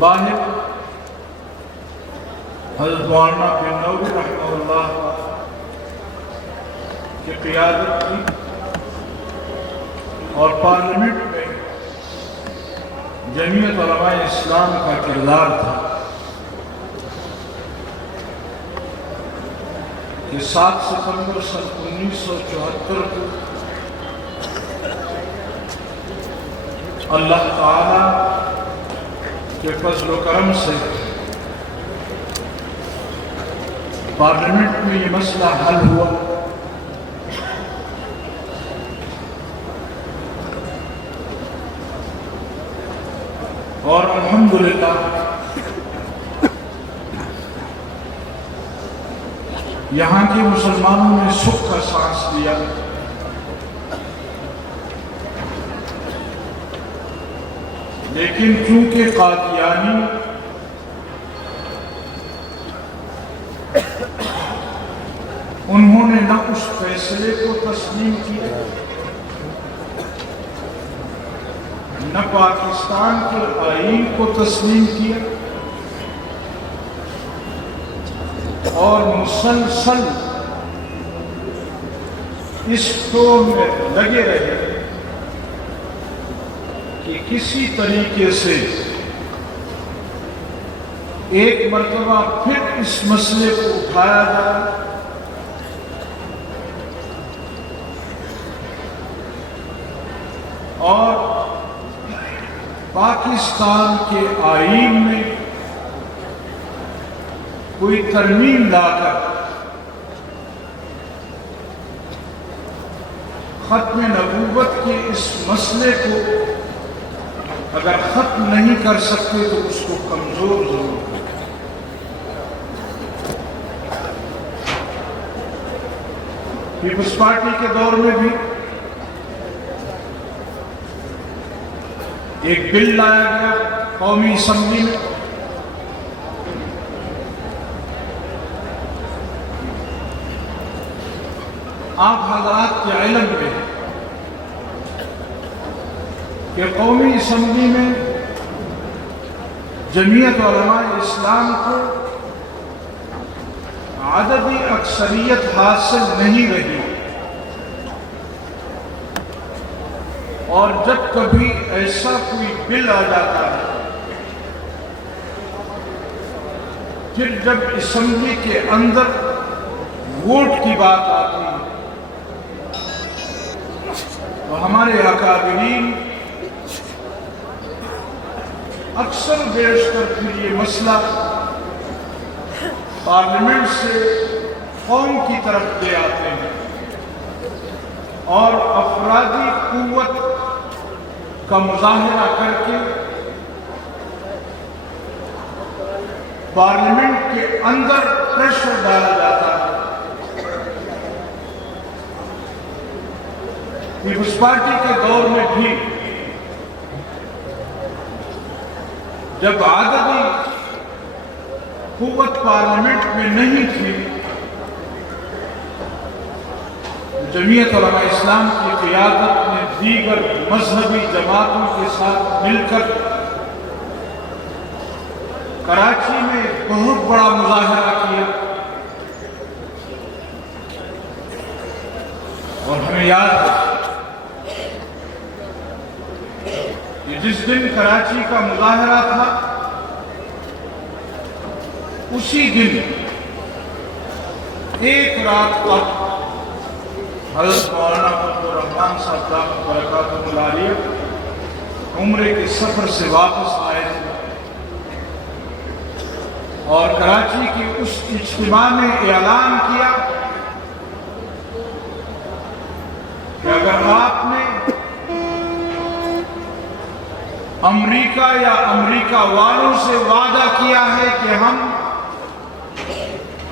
باہر حضرت مولانا بن نوری رحمہ اللہ کی قیادت کی اور پارلیمنٹ میں جمعیت علماء اسلام کا کردار تھا کہ 7 ستمبر سن 1974 کو اللہ تعالی کے فضل و کرم سے پارلیمنٹ میں یہ مسئلہ حل ہوا اور الحمدللہ یہاں کے مسلمانوں نے سکھ کا سانس لیا لیکن چونکہ قادیانی انہوں نے نہ اس فیصلے کو تسلیم کیا نہ پاکستان کے آئین کو تسلیم کیا اور مسلسل اس دور میں لگے رہے کہ کسی طریقے سے ایک مرتبہ پھر اس مسئلے کو اٹھایا جائے اور پاکستان کے آئین میں کوئی ترمیم لا کر ختم نبوت کے اس مسئلے کو اگر ختم نہیں کر سکتے تو اس کو کمزور ضرور کریں۔ پیپلز پارٹی کے دور میں بھی ایک بل لایا گیا قومی اسمبلی میں آپ حضرات کے علم میں کہ قومی اسمبلی میں جمعیت علماء اسلام کو عددی اکثریت حاصل نہیں رہی اور جب کبھی ایسا کوئی بل آ جاتا ہے پھر جب اسمبلی کے اندر ووٹ کی بات آتی ہے تو ہمارے اکابرین اکثر بیشتر پھر یہ مسئلہ پارلیمنٹ سے قوم کی طرف لے آتے ہیں اور افرادی قوت کا مظاہرہ کر کے پارلیمنٹ کے اندر پریشر ڈالا جاتا ہے۔ پیپلز پارٹی کے دور میں بھی جب عددی قوت پارلیمنٹ میں نہیں تھی جمعیت علماء اسلام کی قیادت نے دیگر مذہبی جماعتوں کے ساتھ مل کر کراچی میں بہت بڑا مظاہرہ کیا اور ہمیں یاد ہے کہ جس دن کراچی کا مظاہرہ تھا اسی دن ایک رات تک حضرت مولانا فضل الرحمان صاحب دامت برکاتہ العالیہ عمرے کے سفر سے واپس آئے تھے اور کراچی کی اس اجتماع میں اعلان کیا کہ اگر آپ نے امریکہ یا امریکہ والوں سے وعدہ کیا ہے کہ ہم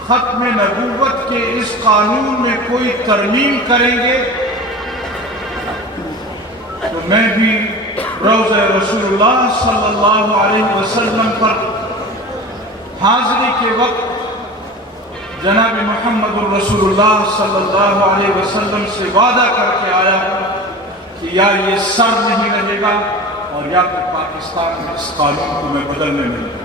ختم نبوت کے اس قانون میں کوئی ترمیم کریں گے تو میں بھی روضہ رسول اللہ صلی اللہ علیہ وسلم پر حاضری کے وقت جناب محمد الرسول اللہ صلی اللہ علیہ وسلم سے وعدہ کر کے آیا کہ یا یہ سر نہیں رہے گا اور یا پھر پاکستان میں اس قانون کو میں بدلنے نہیں دوں۔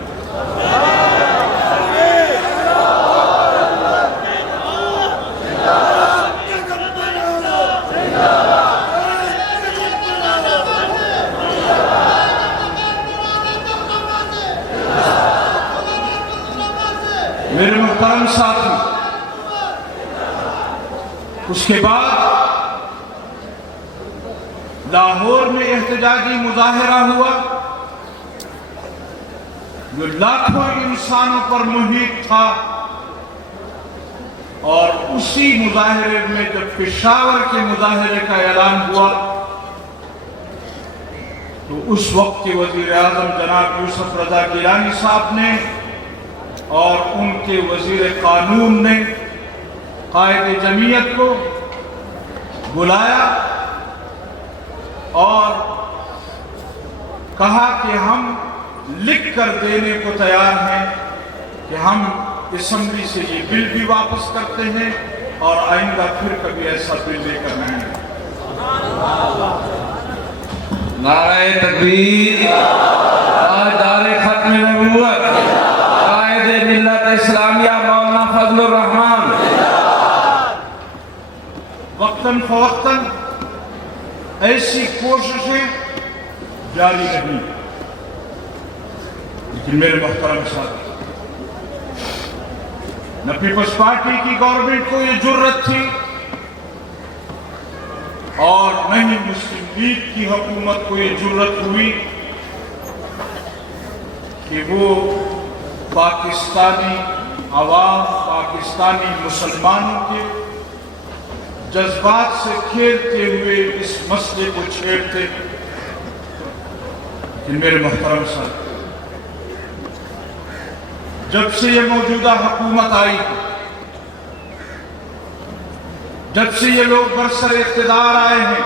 میرے محترم ساتھی، اس کے بعد لاہور میں احتجاجی مظاہرہ ہوا جو لاکھوں انسانوں پر محیط تھا، اور اسی مظاہرے میں جب پشاور کے مظاہرے کا اعلان ہوا تو اس وقت کے وزیر اعظم جناب یوسف رضا گیلانی صاحب نے اور ان کے وزیر قانون نے قائد جمعیت کو بلایا اور کہا کہ ہم لکھ کر دینے کو تیار ہیں کہ ہم اسمبلی سے یہ بل بھی واپس کرتے ہیں اور آئندہ پھر کبھی ایسا بل لے کر نہیں آئیں۔ نعرہ تکبیر، تاجدار ختم نبوت قائد ملت اسلامیہ مولانا فضل الرحمان وقتاً فوقتاً ایسی کوششیں جاری رہیں، لیکن میرے محترم ساتھی، نہ پیپلز پارٹی کی گورنمنٹ کو یہ جرت تھی اور نہ ہی مسلم لیگ کی حکومت کو یہ جرت ہوئی کہ وہ پاکستانی عوام، پاکستانی مسلمانوں کے جذبات سے کھیلتے ہوئے اس مسئلے کو چھیڑتے۔ لیکن میرے محترم ساتھی، جب سے یہ موجودہ حکومت آئی، جب سے یہ لوگ برسر اقتدار آئے ہیں،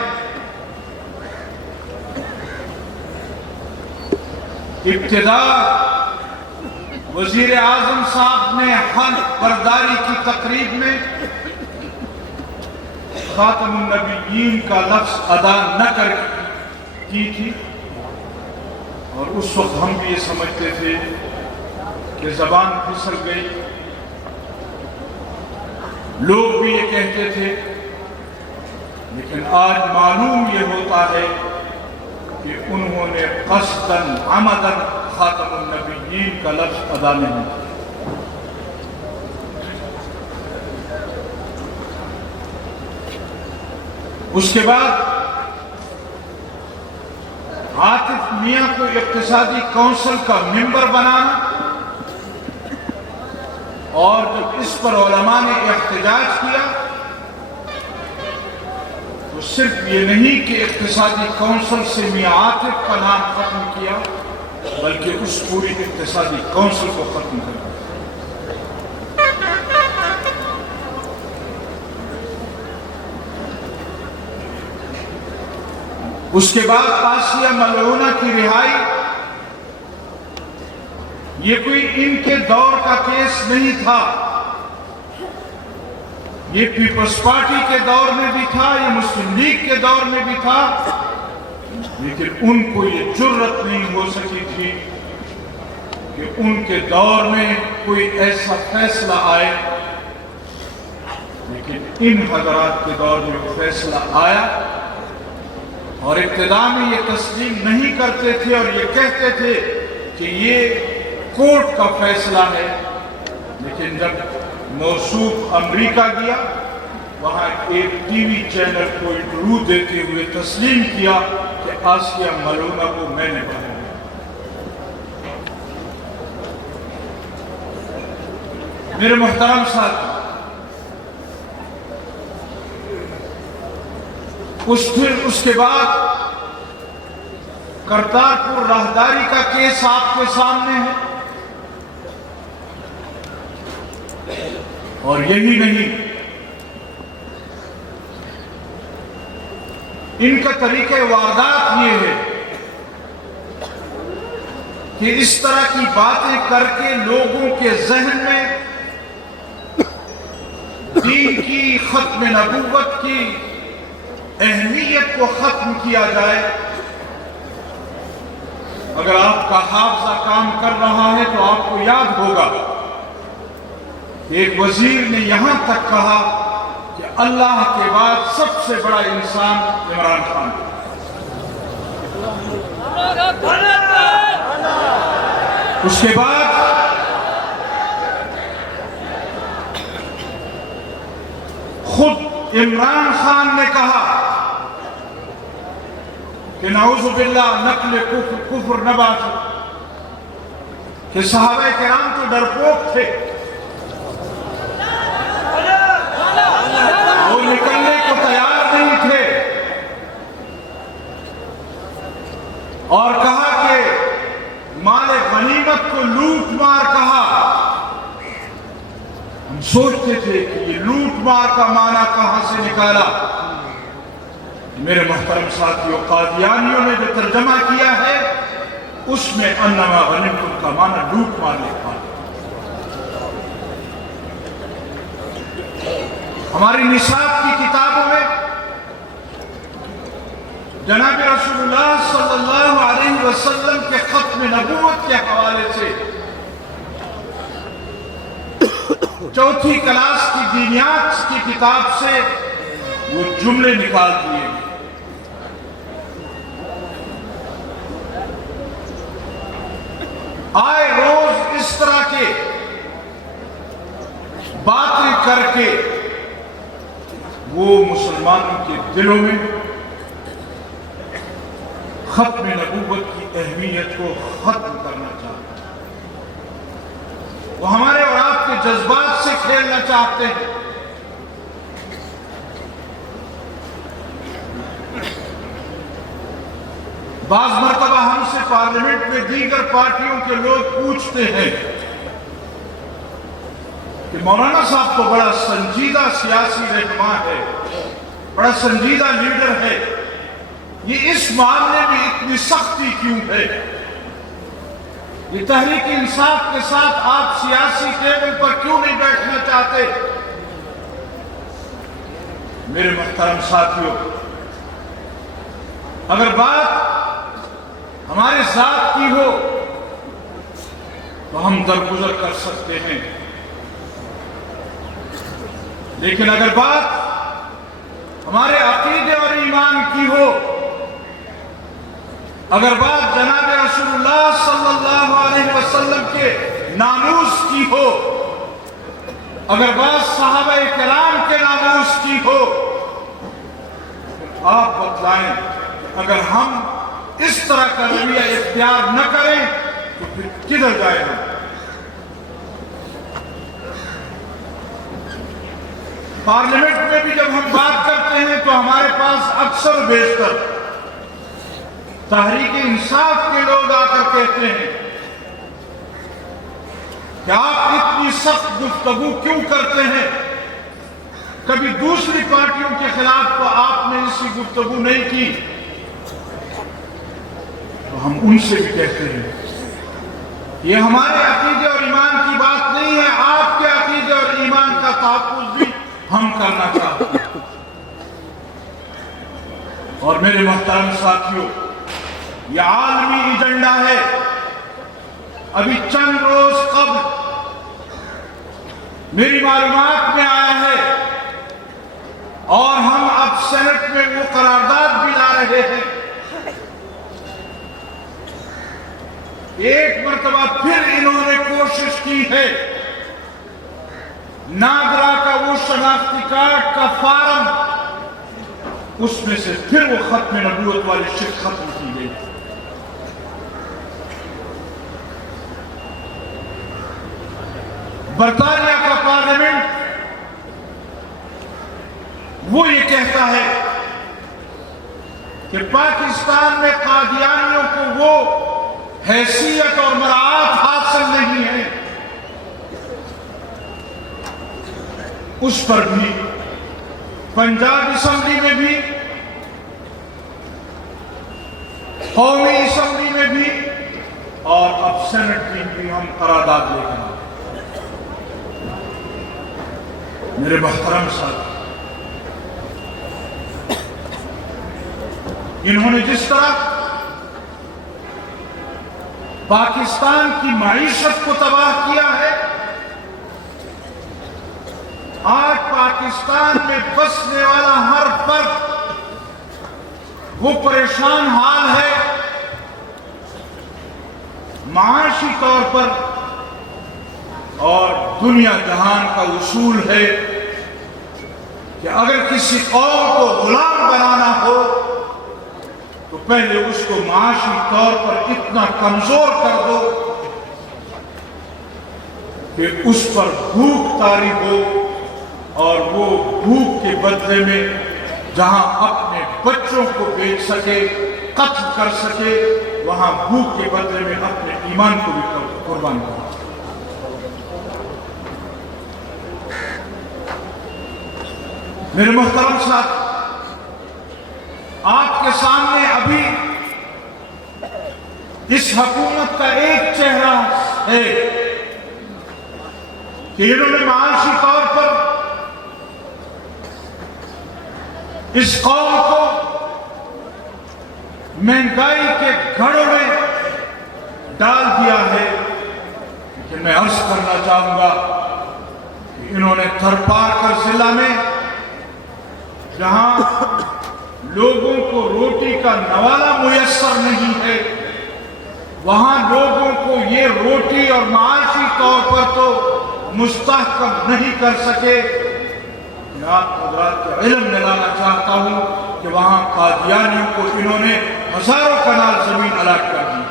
ابتدا وزیر اعظم صاحب نے حق برداری کی تقریب میں خاتم النبیین کا لفظ ادا نہ کر کی تھی، اور اس وقت ہم بھی یہ سمجھتے تھے کہ زبان پھسل گئی، لوگ بھی یہ کہتے تھے، لیکن آج معلوم یہ ہوتا ہے کہ انہوں نے قصداً عمداً خاتم النبیین کا لفظ ادا نہیں کیا۔ اس کے بعد عاطف میاں کو اقتصادی کونسل کا ممبر بنانا، اور جب اس پر علماء نے احتجاج کیا تو صرف یہ نہیں کہ اقتصادی کونسل سے میاں عاطف کا نام ختم کیا، بلکہ اس پوری اقتصادی کونسل کو ختم کر دیا۔ اس کے بعد آسیہ ملعونہ کی رہائی، یہ کوئی ان کے دور کا کیس نہیں تھا، یہ پیپلز پارٹی کے دور میں بھی تھا، یہ مسلم لیگ کے دور میں بھی تھا، لیکن ان کو یہ جرت نہیں ہو سکی تھی کہ ان کے دور میں کوئی ایسا فیصلہ آئے، لیکن ان حضرات کے دور میں وہ فیصلہ آیا، اور ابتدا میں یہ تسلیم نہیں کرتے تھے اور یہ کہتے تھے کہ یہ کورٹ کا فیصلہ ہے، لیکن جب موصوف امریکہ گیا، وہاں ایک ٹی وی چینل کو انٹرویو دیتے ہوئے تسلیم کیا کہ آسیہ ملعونہ کو میں نے بنایا۔ میرے محترم ساتھی، اس کے بعد کرتارپور راہداری کا کیس آپ کے سامنے ہے، اور یہی نہیں، ان کا طریقہ واردات یہ ہے کہ اس طرح کی باتیں کر کے لوگوں کے ذہن میں دین کی، ختم نبوت کی اہمیت کو ختم کیا جائے، اگر آپ کا حافظہ کام کر رہا ہے تو آپ کو یاد ہوگا کہ ایک وزیر نے یہاں تک کہا کہ اللہ کے بعد سب سے بڑا انسان عمران خان ہے۔ اس کے بعد خود عمران خان نے کہا کہ نعوذ باللہ نقل کفر نہ باشو، کہ صحابہ کرام تو ڈرپوک تھے، وہ نکلنے کو تیار نہیں تھے، اور کہا کہ مال غنیمت کو لوٹ مار کہا۔ ہم سوچتے تھے کہ یہ لوٹ مار کا معنی کہاں سے نکالا۔ میرے محترم ساتھیوں، قادیانیوں نے جو ترجمہ کیا ہے اس میں انما غنیمتم کا معنی لوٹ مار لکھا ہے۔ ہماری نصاب کی کتابوں میں جناب رسول اللہ صلی اللہ علیہ وسلم کے ختم نبوت کے حوالے سے چوتھی کلاس کی دینیات کی کتاب سے وہ جملے نکال دیے گئے۔ آئے روز اس طرح کے باتیں کر کے وہ مسلمانوں کے دلوں میں ختم نبوت کی اہمیت کو ختم کرنا چاہتے ہیں۔ وہ ہمارے اور آپ کے جذبات سے کھیلنا چاہتے ہیں۔ بعض مرتبہ ہم سے پارلیمنٹ میں دیگر پارٹیوں کے لوگ پوچھتے ہیں کہ مولانا صاحب تو بڑا سنجیدہ سیاسی رہنما ہے، بڑا سنجیدہ لیڈر ہے، یہ اس معاملے میں اتنی سختی کیوں ہے؟ یہ تحریک انصاف کے ساتھ آپ سیاسی ٹیبل پر کیوں نہیں بیٹھنا چاہتے؟ میرے محترم ساتھیوں، اگر بات ہمارے ذات کی ہو تو ہم درگزر کر سکتے ہیں، لیکن اگر بات ہمارے عقیدے اور ایمان کی ہو، اگر بات جناب رسول اللہ صلی اللہ علیہ وسلم کے ناموس کی ہو، اگر بات صحابہ کرام کے ناموس کی ہو، آپ بتلائیں اگر ہم اس طرح کا رویہ اختیار نہ کریں تو پھر کدھر جائے ہم؟ پارلیمنٹ میں بھی جب ہم بات کرتے ہیں تو ہمارے پاس اکثر و بیشتر تحریک انصاف کے لوگ آ کر کہتے ہیں کہ آپ اتنی سخت گفتگو کیوں کرتے ہیں؟ کبھی دوسری پارٹیوں کے خلاف تو آپ نے ایسی گفتگو نہیں کی۔ تو ہم ان سے بھی کہتے ہیں یہ ہمارے عقیدے اور ایمان کی بات نہیں ہے، آپ کے عقیدے اور ایمان کا تحفظ بھی ہم کرنا چاہتے ہیں۔ اور میرے محترم ساتھیوں، یہ عالمی ایجنڈا ہے۔ ابھی چند روز قبل میری معلومات میں آیا ہے اور ہم اب سینٹ میں وہ قرارداد بھی لا رہے ہیں، ایک مرتبہ پھر انہوں نے کوشش کی ہے ناگرا کا وہ شناختی کارڈ کا فارم، اس میں سے پھر وہ ختم نبوت والی شک ختم کی گئی۔ برطانیہ کا پارلیمنٹ وہ یہ کہتا ہے کہ پاکستان میں قادیانیوں کو وہ حیثیت اور مراعات حاصل نہیں ہے۔ اس پر بھی پنجاب اسمبلی میں بھی، قومی اسمبلی میں بھی اور اب سینٹ میں بھی ہم قرارداد لے کر آئے۔ میرے محترم صاحب، انہوں نے جس طرح پاکستان کی معیشت کو تباہ کیا ہے۔ آج پاکستان میں بسنے والا ہر فرد وہ پریشان حال ہے۔ معاشی طور پر اور دنیا جہان کا اصول ہے کہ اگر کسی قوم کو غلام بنانا ہو تو پہلے اس کو معاشی طور پر اتنا کمزور کر دو کہ اس پر بھوک طاری ہو، اور وہ بھوک کے بدلے میں جہاں اپنے بچوں کو بیچ سکے، قتل کر سکے، وہاں بھوک کے بدلے میں اپنے ایمان کو بھی قربان کرے۔ میرے محترم ساتھ، آپ کے سامنے ابھی اس حکومت کا ایک چہرہ ہے کہ انہوں نے معاشی طور پر اس قوم کو مہنگائی کے گھڑوں میں ڈال دیا ہے۔ لیکن میں عرض کرنا چاہوں گا کہ انہوں نے تھرپارکر ضلع میں جہاں لوگوں کو روٹی کا نوالہ میسر نہیں ہے، وہاں لوگوں کو یہ روٹی اور معاشی طور پر تو مستحکم نہیں کر سکے۔ میں آپ حضرات کے علم میں لانا چاہتا ہوں کہ وہاں قادیانیوں کو انہوں نے ہزاروں کنال زمین الاٹ کر دی۔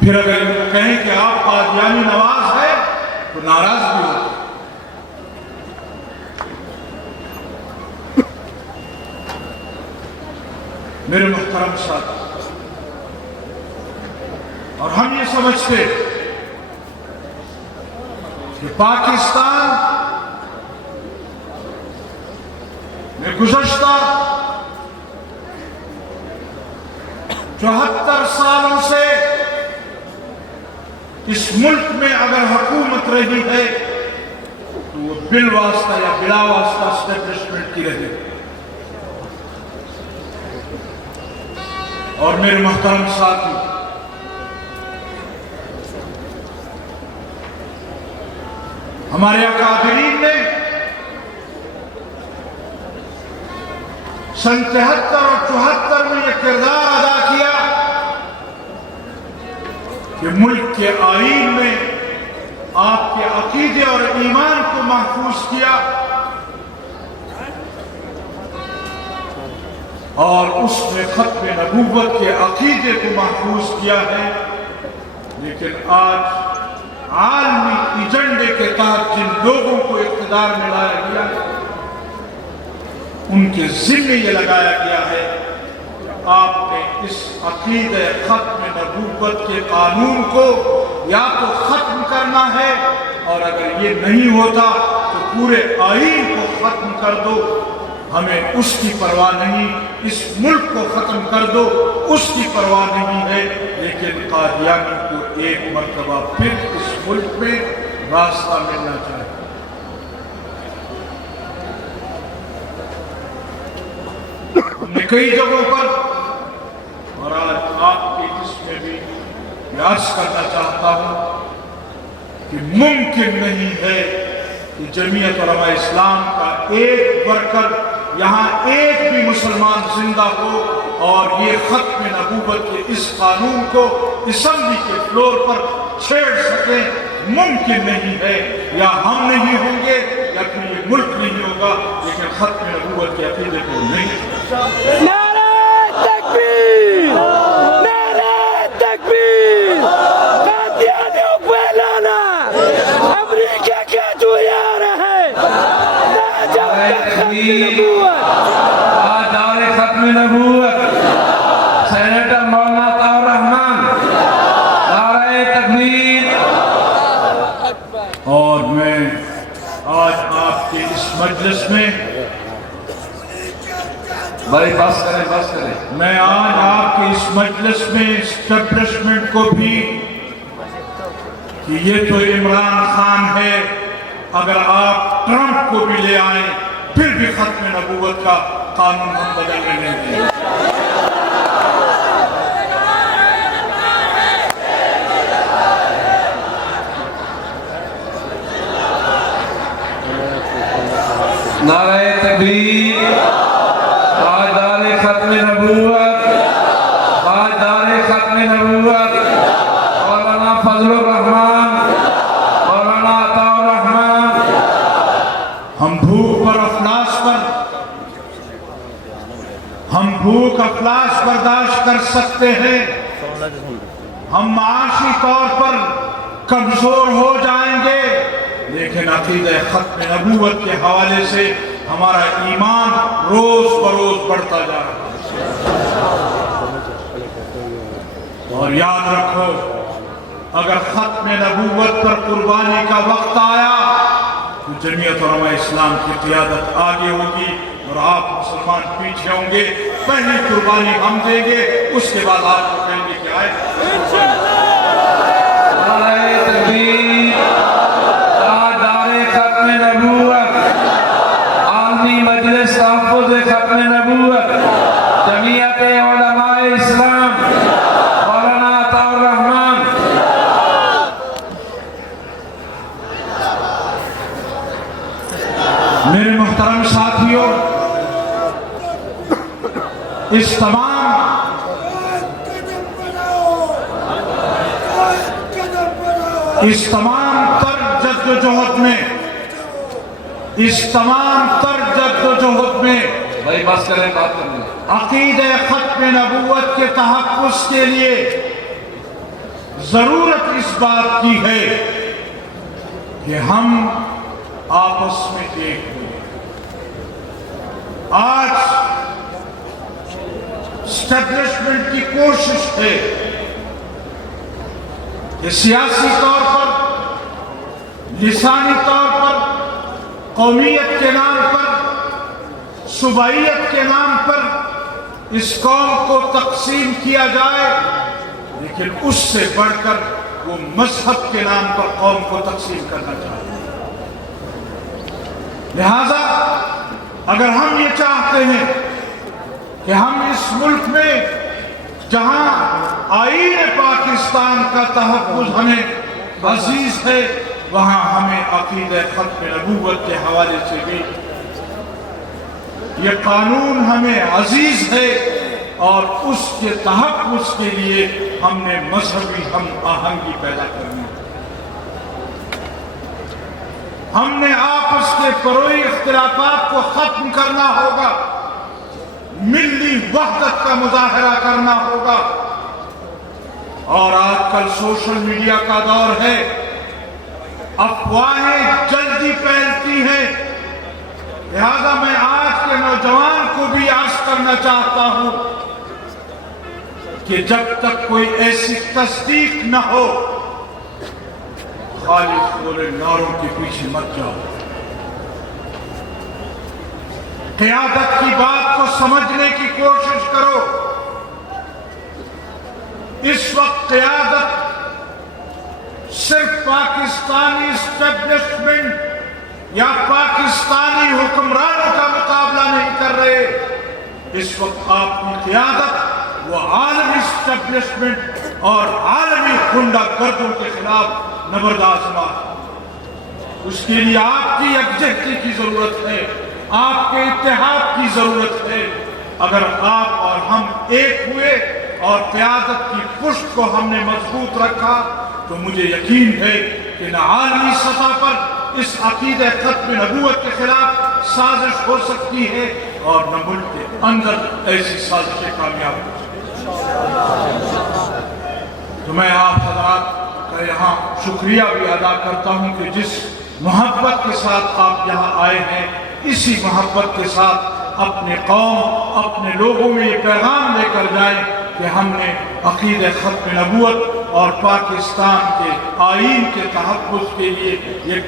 پھر اگر کہیں کہ آپ قادیانی نواز ہے تو ناراض بھی ہوتے۔ میرے محترم ساتھ، اور ہم یہ سمجھتے کہ پاکستان میں گزشتہ 74 سالوں سے اس ملک میں اگر حکومت رہی ہے تو وہ بالواسطہ یا بلا واسطہ اسٹیبلشمنٹ کی رہی ہے۔ اور میرے محترم ساتھی، ہمارے اکابرین نے سن 73 اور 74 میں یہ کردار ادا کیا کہ ملک کے آئین میں آپ کے عقیدے اور ایمان کو محفوظ کیا، اور اس میں ختم نبوت کے عقیدے کو محفوظ کیا ہے۔ لیکن آج عالمی ایجنڈے کے تحت جن لوگوں کو اقتدار میں لایا گیا ان کے ذمہ یہ لگایا گیا ہے کہ آپ نے اس عقیدہ ختم نبوت کے قانون کو یا تو ختم کرنا ہے، اور اگر یہ نہیں ہوتا تو پورے آئین کو ختم کر دو۔ ہمیں اس کی پرواہ نہیں، اس ملک کو ختم کر دو، اس کی پرواہ نہیں ہے، لیکن قادیانی کو ایک مرتبہ پھر اس ملک میں راستہ ملنا چاہیے۔ ہم نے کئی جگہوں پر، اور آج آپ کے جس میں بھی عرض کرنا چاہتا ہوں کہ ممکن نہیں ہے کہ جمعیت علماء اسلام کا ایک ورکر، یہاں ایک بھی مسلمان زندہ ہو اور یہ ختم نبوت کے اس قانون کو اسمبلی کے فلور پر چھیڑ سکیں۔ ممکن نہیں ہے، یا ہم نہیں ہوں گے یا پھر یہ ملک نہیں ہوگا، لیکن ختم نبوت کے عقیدے کو نہیں۔ نعرہ تکبیر! نعرہ تکبیر! قادیانیوں کو اعلانہ! امریکہ کا جو یار ہے! آج دار ختم نبوت سینیٹر مولانا عطاء الرحمان، نعرہ تکبیر۔ اور میں آج آپ کے اس مجلس میں بھائی بس کریں۔ میں آج آپ کے اس مجلس میں اسٹیبلشمنٹ کو بھی، کہ یہ تو عمران خان ہے، اگر آپ ٹرمپ کو بھی لے آئیں پھر بھی ختم نبوت کا قانون ہم بدلنے نہیں دیں گے۔ نعرہ تکبیر، تاجدار ختم نبوت، تاجدار ختم نبوت مولانا فضل الرحمان، مولانا عطا الرحمان۔ ہم بھوک افلاس برداشت کر سکتے ہیں، ہم معاشی طور پر کمزور ہو جائیں گے، لیکن عقیدہ ختم نبوت کے حوالے سے ہمارا ایمان روز بروز بڑھتا جا رہا ہے۔ اور یاد رکھو، اگر ختم نبوت پر قربانی کا وقت آیا تو جمعیت علماء اسلام کی قیادت آگے ہوگی اور آپ مسلمان پیچھے ہوں گے۔ پہلی قربانی ہم دیں گے، اس کے بعد آپ کو کہیں گے کہ آئے۔ نعرہ تکبیر، تاجدار ختم نبوت، عالمی مجلس تحفظ ختم نبوت، جمعیت علماء اسلام، مولانا عطا الرحمان۔ میرے محترم ساتھیوں، اس تمام تر جدوجہد میں بھائی بس کریں، بات کریں۔ عقیدہ ختم نبوت کے تحفظ کے لیے ضرورت اس بات کی ہے کہ ہم آپس میں ایک ہوئے۔ آج اسٹیبلشمنٹ کی کوشش ہے کہ سیاسی طور پر، لسانی طور پر، قومیت کے نام پر، صوبائیت کے نام پر اس قوم کو تقسیم کیا جائے، لیکن اس سے بڑھ کر وہ مذہب کے نام پر قوم کو تقسیم کرنا چاہتے ہیں۔ لہذا اگر ہم یہ چاہتے ہیں کہ ہم اس ملک میں جہاں آئین پاکستان کا تحفظ ہمیں عزیز ہے، وہاں ہمیں عقیدہ ختم نبوت کے حوالے سے بھی یہ قانون ہمیں عزیز ہے، اور اس کے تحفظ کے لیے ہم نے مذہبی ہم آہنگی پیدا کرنی ہے۔ ہم نے آپس کے فروعی اختلافات کو ختم کرنا ہوگا، ملی وحدت کا مظاہرہ کرنا ہوگا۔ اور آج کل سوشل میڈیا کا دور ہے، افواہیں جلدی پھیلتی ہیں، لہذا میں آج کے نوجوان کو بھی عرض کرنا چاہتا ہوں کہ جب تک کوئی ایسی تصدیق نہ ہو، خالی بولے نعروں کے پیچھے مت جاؤ۔ قیادت کی بات کو سمجھنے کی کوشش کرو۔ اس وقت قیادت صرف پاکستانی اسٹیبلشمنٹ یا پاکستانی حکمرانوں کا مقابلہ نہیں کر رہے، اس وقت آپ کی قیادت وہ عالمی اسٹیبلشمنٹ اور عالمی غنڈہ گردوں کے خلاف نبرد اس کے لیے آپ کی یکجہتی کی ضرورت ہے، آپ کے اتحاد کی ضرورت ہے۔ اگر آپ اور ہم ایک ہوئے اور قیادت کی پشت کو ہم نے مضبوط رکھا تو مجھے یقین ہے کہ نہ عالمی سطح پر اس عقیدہ ختم نبوت کے خلاف سازش ہو سکتی ہے اور نہ ملک کے اندر ایسی سازشیں کامیاب ہو سکتی ہیں۔ تو میں آپ حضرات کا یہاں شکریہ بھی ادا کرتا ہوں کہ جس محبت کے ساتھ آپ یہاں آئے ہیں، اسی محبت کے ساتھ اپنے قوم، اپنے لوگوں میں یہ پیغام لے کر جائیں کہ ہم نے عقیدہ ختم نبوت اور پاکستان کے آئین کے تحفظ کے لیے یک